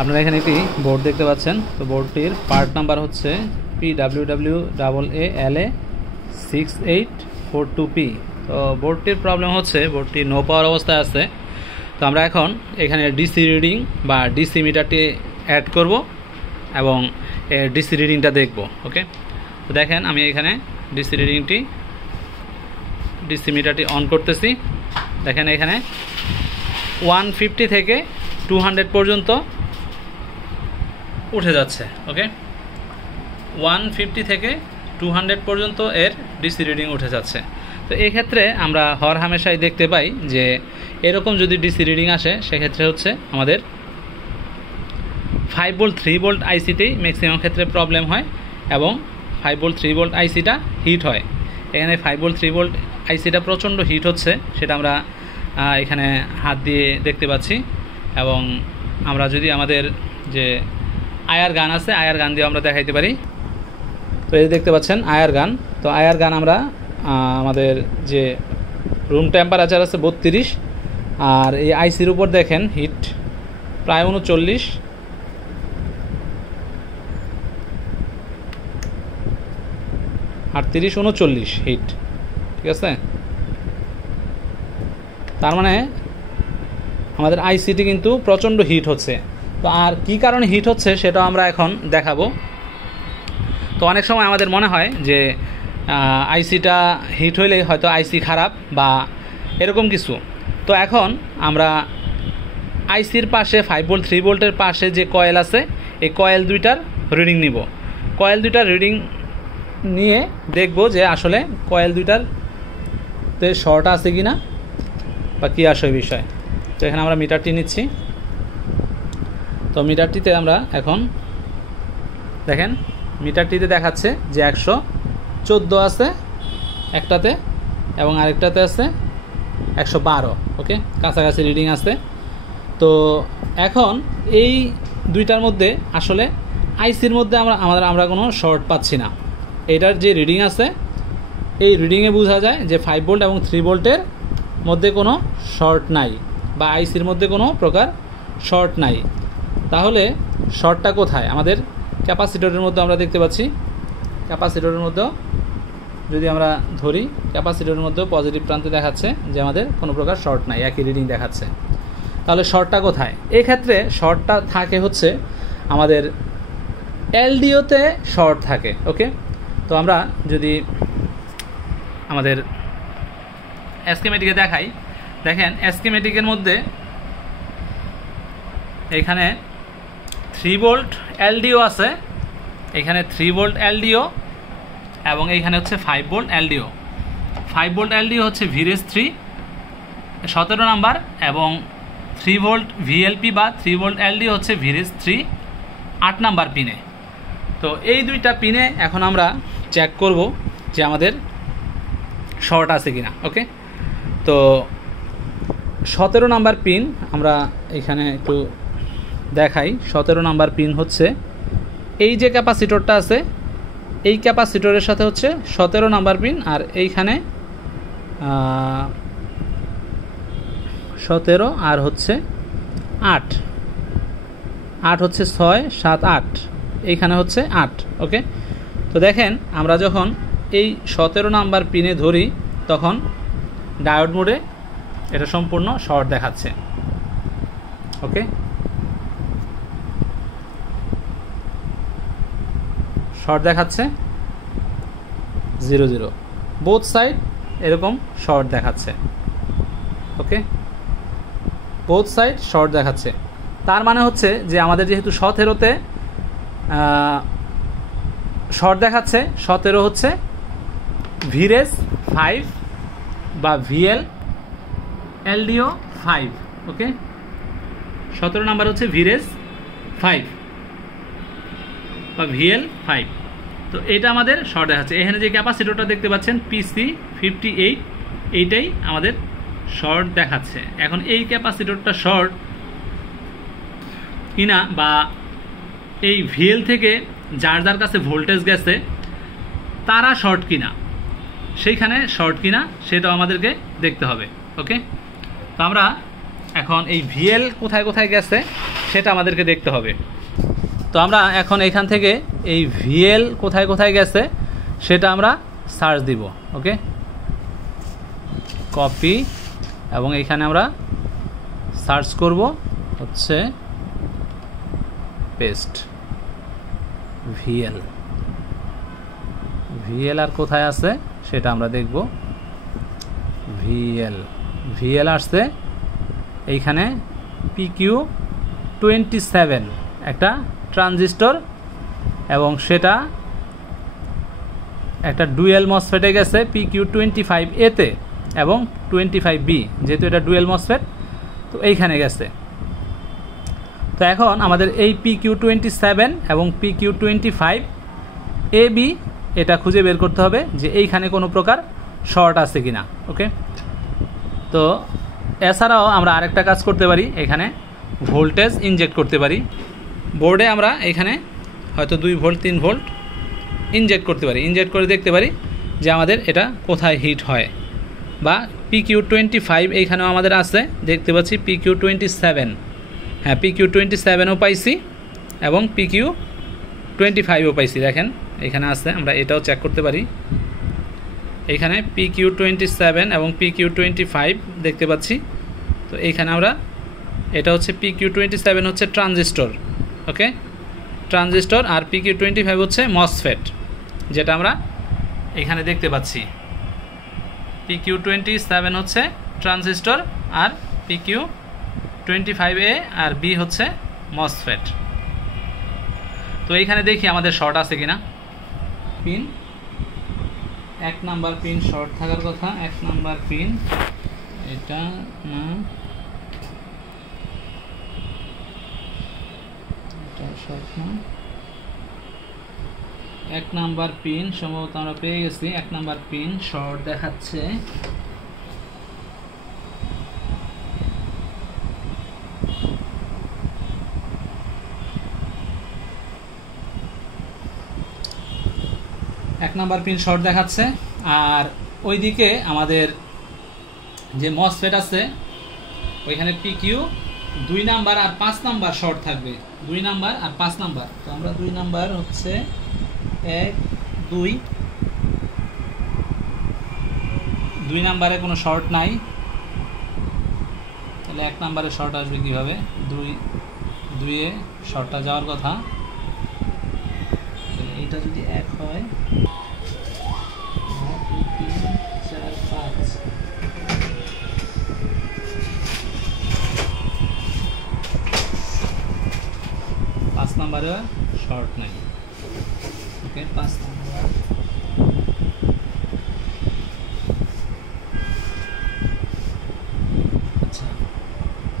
আপনারা এখানে একটি বোর্ড দেখতে পাচ্ছেন। তো বোর্ডটির পার্ট নাম্বার হচ্ছে PWWAA6842P। তো বোর্ডটির প্রবলেম হচ্ছে বোর্ডটি নো পাওয়ার অবস্থায় আছে। তো আমরা এখন এখানে ডিসি রিডিং বা ডিসি মিটারটি অ্যাড করব এবং ডিসি রিডিংটা দেখব। ওকে, তো দেখেন আমি এখানে ডিসি মিটারটি অন করতেছি। দেখেন এখানে 150 থেকে 200 পর্যন্ত উঠে যাচ্ছে। ওকে, 150 থেকে 200 পর্যন্ত এর ডিসি রিডিং উঠে যাচ্ছে। তো এই ক্ষেত্রে আমরা হর হামেশাই দেখতে পাই যে এরকম যদি ডিসি রিডিং আসে সেক্ষেত্রে হচ্ছে আমাদের 5 ভোল্ট 3 ভোল্ট আইসিতেই ম্যাক্সিমাম ক্ষেত্রে প্রবলেম হয় এবং 5 ভোল্ট 3 ভোল্ট আইসিটা হিট হয়। এখানে 5 ভোল্ট 3 ভোল্ট আইসিটা প্রচণ্ড হিট হচ্ছে, সেটা আমরা এখানে হাত দিয়ে দেখতে পাচ্ছি। এবং আমরা যদি আমাদের যে আয়ার গান আছে আয়ার গান দিয়ে আমরা দেখাইতে পারি। তো এই দেখতে পাচ্ছেন আয়ার গান। তো আয়ার গান আমরা আমাদের যে রুম টেম্পারেচার আছে 32, আর এই আইসির উপর দেখেন হিট প্রায় 39, আর 39 হিট। ঠিক আছে, তার মানে আমাদের আইসিটি কিন্তু প্রচণ্ড হিট হচ্ছে। তো আর কি কারণে হিট হচ্ছে সেটা আমরা এখন দেখাবো। তো অনেক সময় আমাদের মনে হয় যে আইসিটা হিট হইলে হয়তো আইসি খারাপ বা এরকম কিছু। তো এখন আমরা আইসির পাশে 5 ভোল্ট 3 ভোল্টের পাশে যে কয়েল আছে এই কয়েল দুইটার রিডিং নিব। কয়েল দুইটার রিডিং নিয়ে দেখব যে আসলে কয়েল দুইটারতে শর্ট আছে কি না বা কী আসে বিষয়। তো এখানে আমরা মিটারটি নিচ্ছি। তো মিটারটিতে আমরা এখন দেখেন মিটারটিতে দেখাচ্ছে যে 114 আছে একটাতে এবং আরেকটাতে আছে 112। ওকে, কাছাকাছি রিডিং আছে। তো এখন এই দুইটার মধ্যে আসলে আইসির মধ্যে আমরা কোনো শর্ট পাচ্ছি না। এটার যে রিডিং আছে এই রিডিংয়ে বোঝা যায় যে 5 ভোল্ট এবং 3 ভোল্টের মধ্যে কোনো শর্ট নাই বা আইসির মধ্যে কোনো প্রকার শর্ট নাই। তাহলে শর্টটা কোথায়? আমাদের ক্যাপাসিটরের মধ্যে আমরা দেখতে পাচ্ছি। ক্যাপাসিটরের মধ্যেও যদি আমরা ধরি, ক্যাপাসিটরের মধ্যেও পজিটিভ প্রান্তে দেখাচ্ছে যে আমাদের কোনো প্রকার শর্ট নাই, একই রিডিং দেখাচ্ছে। তাহলে শর্টটা কোথায়? এই ক্ষেত্রে শর্টটা থাকে হচ্ছে আমাদের এলডিওতে শর্ট থাকে। ওকে, তো আমরা যদি আমাদের স্কিমেটিকে দেখাই, দেখেন স্কিমেটিকের মধ্যে এখানে 3 ভোল্ট এলডিও আছে, এখানে 3 ভোল্ট এলডিও এবং এইখানে হচ্ছে 5 ভোল্ট এলডিও। 5 ভোল্ট এলডিও হচ্ছে ভিরেজ 3 17 নাম্বার এবং 3 ভোল্ট ভিএলপি বা 3 ভোল্ট এলডিও হচ্ছে ভিরেজ 3 8 নাম্বার পিনে। তো এই দুইটা পিনে এখন আমরা চেক করব যে আমাদের শর্ট আছে কিনা। ওকে, তো 17 নাম্বার পিন আমরা এখানে একটু দেখাই। 17 নাম্বার পিন হচ্ছে এই যে ক্যাপাসিটরটা আছে এই ক্যাপাসিটরের সাথে হচ্ছে 17 নাম্বার পিন, আর এইখানে 17 আর হচ্ছে 8 হচ্ছে 6 7 8, এইখানে হচ্ছে 8। ওকে, তো দেখেন আমরা যখন এই 17 নাম্বার পিনে ধরি তখন ডায়োড মোডে এটা সম্পূর্ণ শর্ট দেখাচ্ছে। ওকে, শর্ট দেখাচ্ছে 0 0, বোথ সাইড এরকম শর্ট দেখাচ্ছে। ওকে, বোথ সাইড শর্ট দেখাচ্ছে। তার মানে হচ্ছে যে আমাদের যেহেতু 17তে শর্ট দেখাচ্ছে, 17 হচ্ছে ভিরেজ 5 বা ভিএল এলডিও 5। ওকে, 17 নাম্বার হচ্ছে ভিরেজ 5 বা ভিএল 5। তো এটা আমাদের শর্ট দেখাচ্ছে। এখানে যে ক্যাপাসিটরটা দেখতে পাচ্ছেন PC58, এইটাই আমাদের শর্ট দেখাচ্ছে। এখন এই ক্যাপাসিটরটা শর্ট কিনা বা এই ভিএল থেকে যার যার কাছে ভোল্টেজ গেছে তারা শর্ট কিনা, সেইখানে শর্ট কিনা সেটাও আমাদেরকে দেখতে হবে। ওকে, তো আমরা এখন এই ভিএল কোথায় কোথায় গেছে সেটা আমাদেরকে দেখতে হবে। তো আমরা এখন এখান থেকে এই ভিএল কোথায় কোথায় গেছে সেটা আমরা সার্চ দিব। ওকে, কপি, এবং এখানে আমরা সার্চ করব হচ্ছে পেস্ট ভিএল। ভিএল আর কোথায় আছে সেটা আমরা দেখব। ভিএল আসছে এইখানে PQ27 একটা ট্রানজিস্টর, এবং সেটা একটা ডুয়েল মসফেটে গেছে PQ25A তে এবং 25B, যেহেতু এটা ডুয়েল মসফেট তো এইখানে গেছে। তো এখন আমাদের এই PQ27 এবং PQ25AB এটা খুঁজে বের করতে হবে যে এইখানে কোনো প্রকার শর্ট আছে কিনা। ওকে, তো এছাড়াও আমরা আরেকটা কাজ করতে পারি, এখানে ভোল্টেজ ইনজেক্ট করতে পারি। বোর্ডে আমরা এখানে হয়তো 2 ভোল্ট 3 ভোল্ট ইনজেক্ট করতে পারি, ইনজেক্ট করে দেখতে পারি যে আমাদের এটা কোথায় হিট হয়। বা PQ25 এইখানেও আমাদের আছে, দেখতে পাচ্ছি PQ27, হ্যাঁ PQ27ও পাইছি এবং PQ25ও পাইছি, দেখেন এখানে আছে, আমরা এটাও চেক করতে পারি। এইখানে PQ27 এবং PQ25 দেখতে পাচ্ছি। তো এইখানে আমরা এটা হচ্ছে PQ27 হচ্ছে ট্রানজিস্টর, ওকে ট্রানজিস্টর, আর PQ25 হচ্ছে মসফেট, যেটা আমরা এখানে দেখতে পাচ্ছি। PQ27 হচ্ছে ট্রানজিস্টর আর PQ25A আর B হচ্ছে মসফেট। তো এইখানে দেখি আমাদের শর্ট আছে কিনা। পিন 1 নাম্বার পিন শর্ট থাকার কথা, 1 নাম্বার পিন এটা না, এটা শর্ট না, 1 নাম্বার পিন সম্ভবত আমরা পেয়ে গেছি। 1 নাম্বার পিন শর্ট দেখাচ্ছে। এক নাম্বার পিন শর্ট দেখাচ্ছে, আর ওইদিকে আমাদের যে মসফেট আছে ওইখানে PQ 2 নাম্বার আর 5 নাম্বার শর্ট থাকবে, 2 নাম্বার আর 5 নাম্বার। তো আমরা 2 নাম্বার হচ্ছে 1 2 নাম্বারে কোনো শর্ট নাই, তাহলে 1 নাম্বারে শর্ট আসবে কিভাবে? 2 এ শর্টটা যাওয়ার কথা, তাহলে এটা যদি 1 হয় 2 3 4 5, 5 নাম্বারে শর্ট নাই। ওকে, 5 নাম্বার আচ্ছা,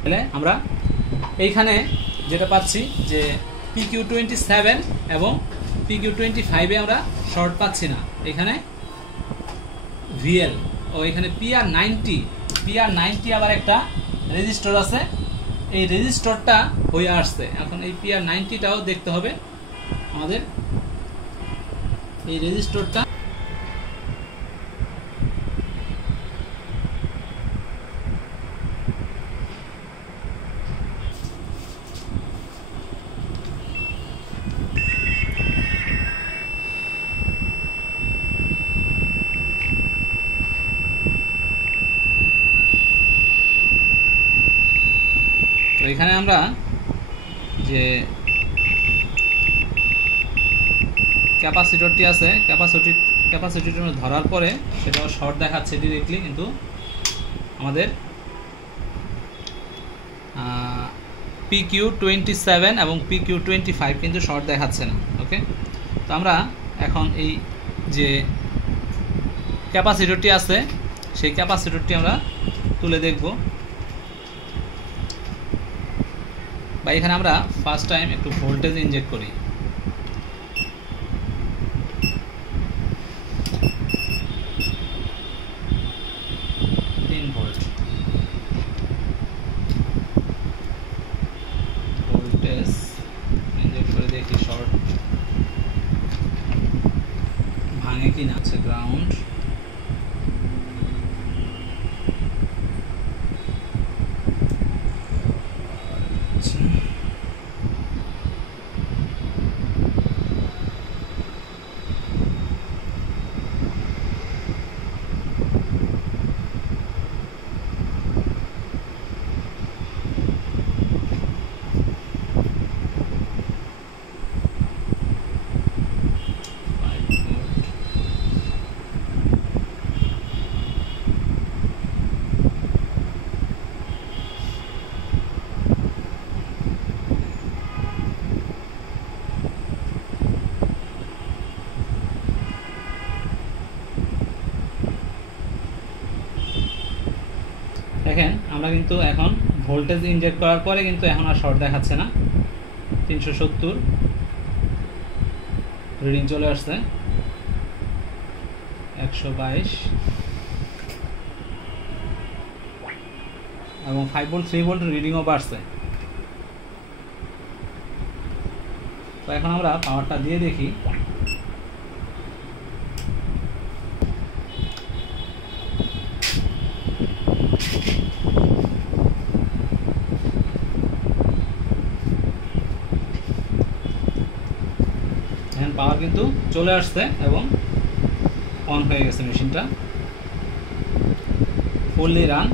তাহলে আমরা এইখানে যেটা পাচ্ছি যে PQ27 এবং PQ25 এ আমরা শর্ট পাচ্ছি না। এখানে VL ও এখানে PR90 আবার একটা রেজিস্টর আছে, এই রেজিস্টরটা হয়ে আসছে। এখন এই PR90টাও দেখতে হবে আমাদের, এই রেজিস্টরটা তো এখানে আমরা যে ক্যাপাসিটরটি আছে, ক্যাপাসিটরটি ধরার পরে সেটা শর্ট দেখাচ্ছে ডিরেক্টলি, কিন্তু আমাদের PQ27 এবং PQ25 কিন্তু শর্ট দেখাচ্ছে না। ওকে, তো আমরা এখন এই যে ক্যাপাসিটরটি আছে সেই ক্যাপাসিটরটি আমরা তুলে দেখব, বা এখানে আমরা ফার্স্ট টাইম একটু ভোল্টেজ ইনজেক্ট করি। ভোল্টেজ ইনজেক্ট করে দেখি শর্ট ভাঙে কি না। আছে গ্রাউন্ড, কিন্তু এখন ভোল্টেজ ইনজেক্ট করার পরে কিন্তু এখন আর শর্ট দেখাচ্ছে না। 370 রিডিং চলে আসছে, 122 এবং 5 ভোল্ট 3 ভোল্ট রিডিংও বাড়ছে। তো এখন আমরা পাওয়ারটা দিয়ে দেখি। এখন পাওয়ার কিন্তু চলে আসছে এবং অন হয়ে গেছে মেশিনটা, ফুললি রান।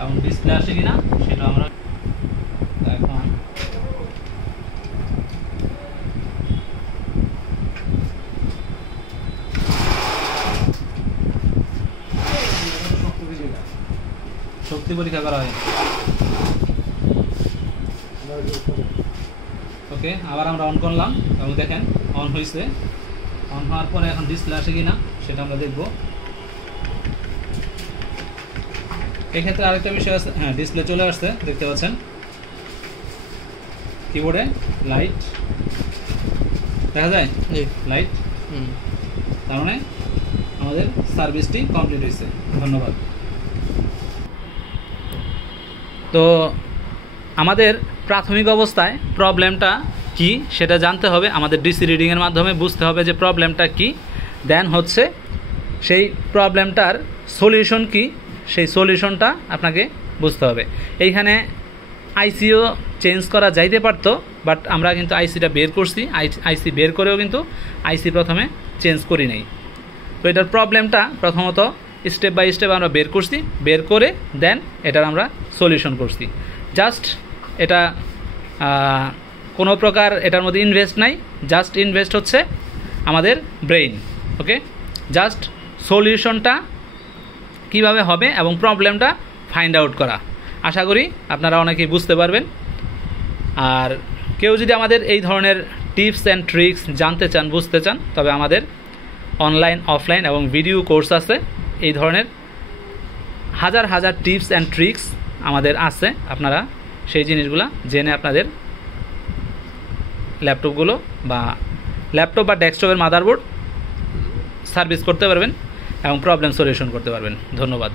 এবং ডিসপ্লে আসে কিনা সেটা আমরা এখন শক্তি পরীক্ষা করা হয়। ওকে, আবার আমরা অন করলাম এবং দেখেন অন হয়েছে। অন হওয়ার পরে এখন ডিসপ্লে আসে কিনা সেটা আমরা দেখব। এক্ষেত্রে আরেকটা বিষয় আছে, হ্যাঁ ডিসপ্লে চলে আসছে, দেখতে পাচ্ছেন কিবোর্ডে লাইট দেখা যায়, লাইট। তার মানে আমাদের সার্ভিসটি কমপ্লিট হয়েছে। ধন্যবাদ। তো আমাদের প্রাথমিক অবস্থায় প্রবলেমটা কি সেটা জানতে হবে, আমাদের ডিসি রিডিংয়ের মাধ্যমে বুঝতে হবে যে প্রবলেমটা কি। দেন হচ্ছে সেই প্রবলেমটার সলিউশন কি, সেই সলিউশনটা আপনাকে বুঝতে হবে। এইখানে আইসিও চেঞ্জ করা যাইতে পারতো, বাট আমরা কিন্তু আইসিটা বের করছি। আইসি বের করেও কিন্তু আইসি প্রথমে চেঞ্জ করি নাই। তো এটার প্রবলেমটা প্রথমত স্টেপ বাই স্টেপ আমরা বের করছি, বের করে দেন এটার আমরা সলিউশন করছি। জাস্ট এটা কোনো প্রকার এটার মধ্যে ইনভেস্ট নাই, জাস্ট ইনভেস্ট হচ্ছে আমাদের ব্রেইন। ওকে, জাস্ট সলিউশনটা কিভাবে হবে এবং প্রবলেমটা ফাইন্ড আউট করা। আশা করি আপনারা অনেকেই বুঝতে পারবেন। আর কেউ যদি আমাদের এই ধরনের টিপস অ্যান্ড ট্রিক্স জানতে চান, বুঝতে চান, তবে আমাদের অনলাইন অফলাইন এবং ভিডিও কোর্স আছে। এই ধরনের হাজার হাজার টিপস অ্যান্ড ট্রিক্স আমাদের আছে। আপনারা সেই জিনিসগুলো জেনে আপনাদের ল্যাপটপগুলো বা ল্যাপটপ বা ডেস্কটপের মাদারবোর্ড সার্ভিস করতে পারবেন এবং প্রবলেম সলিউশন করতে পারবেন। ধন্যবাদ।